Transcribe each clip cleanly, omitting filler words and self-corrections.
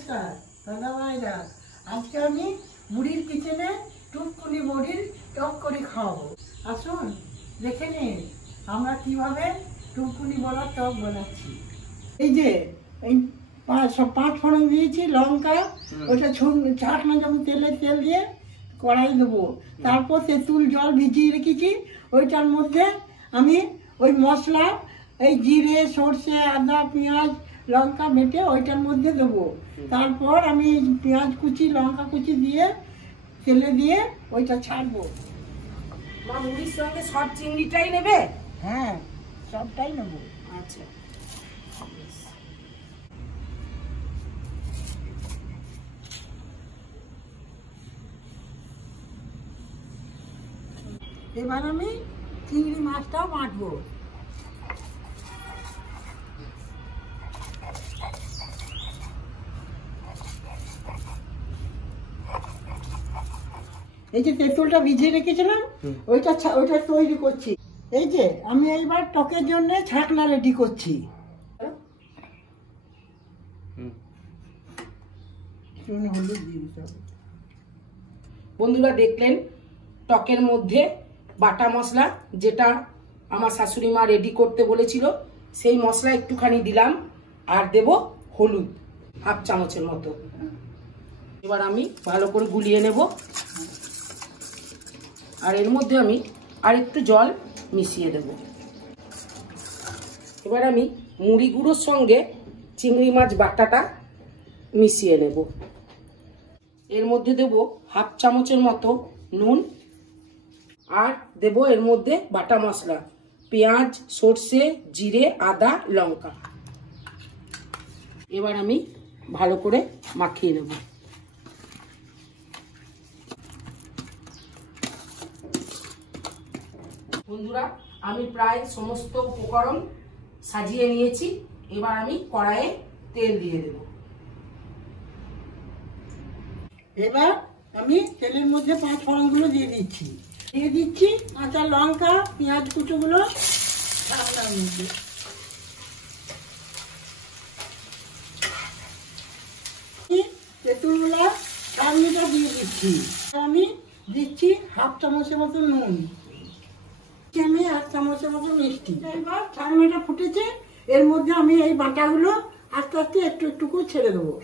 নমস্কার দাদা ভাইরা। আজকে আমি মুড়ির কিচেনে টুকটুনি মুড়ির টক করে খাওয়াবো। আসুন দেখে নিন আমরা কিভাবে টুকটুনি বলার টক বানাচ্ছি। এই যে এই পাঁচ ফোড়ন দিয়েছি, লঙ্কা, ওইটা ছাঁকনা যেমন তেল দিয়ে কড়াই দেবো। তারপর তেঁতুল জল ভিজিয়ে রেখেছি, ওইটার মধ্যে আমি ওই মশলা এই জিরে, সর্ষে, আদা, পেঁয়াজ, লঙ্কা বেটে ওইটার মধ্যে দেবো। তারপর আমি পেঁয়াজ কুচি, লঙ্কা কুচি দিয়ে তেলে দিয়ে ওইটা ছাড়বো। মা মুড়ির সঙ্গে সব চিংড়িটাই নেবে? হ্যাঁ, সবটাই নেবো। আচ্ছা, এবার আমি চিংড়ি মাছটাও বাটবো। এই যে তেঁতুলটা ভিজিয়ে রেখেছিলাম, ওইটা তৈরি করছি। এই যে আমি এইবার টকের জন্য ছাঁকনা রেডি করছি। বন্ধুরা দেখলেন টকের মধ্যে বাটা মশলা, যেটা আমার শাশুড়ি মা রেডি করতে বলেছিল, সেই মশলা একটুখানি দিলাম, আর দেব হলুদ হাফ চামচের মতো। এবার আমি ভালো করে গুলিয়ে নেব, আর এর মধ্যে আমি আর একটু জল মিশিয়ে দেব। এবার আমি মুড়ি গুঁড়োর সঙ্গে চিংড়ি মাছ বাটাটা মিশিয়ে নেব। এর মধ্যে দেব হাফ চামচের মতো নুন, আর দেব এর মধ্যে বাটা মশলা, পেঁয়াজ, সর্ষে, জিরে, আদা, লঙ্কা। এবার আমি ভালো করে মাখিয়ে নেব। বন্ধুরা আমি প্রায় সমস্ত উপকরণ সাজিয়ে নিয়েছি। এবার আমি কড়াইয়ে তেল দিয়ে দেব। এবার আমি তেলের মধ্যে পাঁচ ফোড়নগুলো দিয়ে দিচ্ছি কাঁচা লঙ্কা, পেঁয়াজ কুচোগুলো ছাঁকনার মধ্যে। তেঁতুলগুলো ছাঁকনিটা দিয়ে দিচ্ছি। আমি দিচ্ছি হাফ চামচের মতো নুন, আমি 1 চামচের মতো মিষ্টি। এবার ছাঁকনিটা ফুটেছে, এর মধ্যে আমি এই বাটাগুলো আস্তে আস্তে একটু একটু করে ছেড়ে দেবো।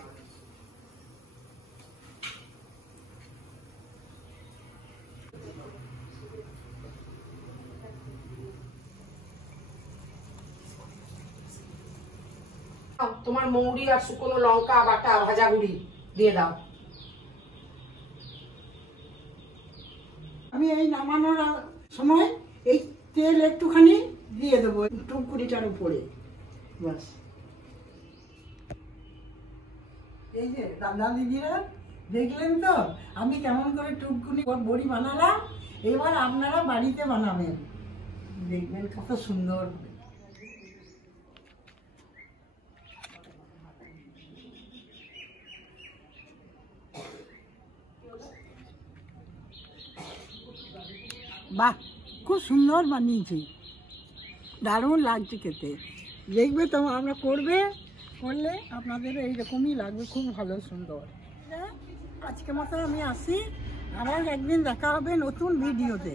তোমার মৌরি আর শুকনো লঙ্কা বাটা ভাজা গুঁড়ি দিয়ে দাও। আমি এই নামানোর সময় এই তেল একটুখানি দিয়ে দেবো টুকটুনিটার উপরে। বাস, এই যে দাদা দিদিরা দেখলেন তো আমি কেমন করে টুকটুনি বড়ি বানালাম। এবার আপনারা বাড়িতে বানাবেন, দেখবেন কত সুন্দর। বাহ, খুব সুন্দর বানিয়েছি, দারুণ লাগছে খেতে। দেখবে তো আমরা করলে আপনাদের এইরকমই লাগবে, খুব ভালো সুন্দর। আজকে মতো আমি আসি, আবার একদিন দেখা হবে নতুন ভিডিওতে।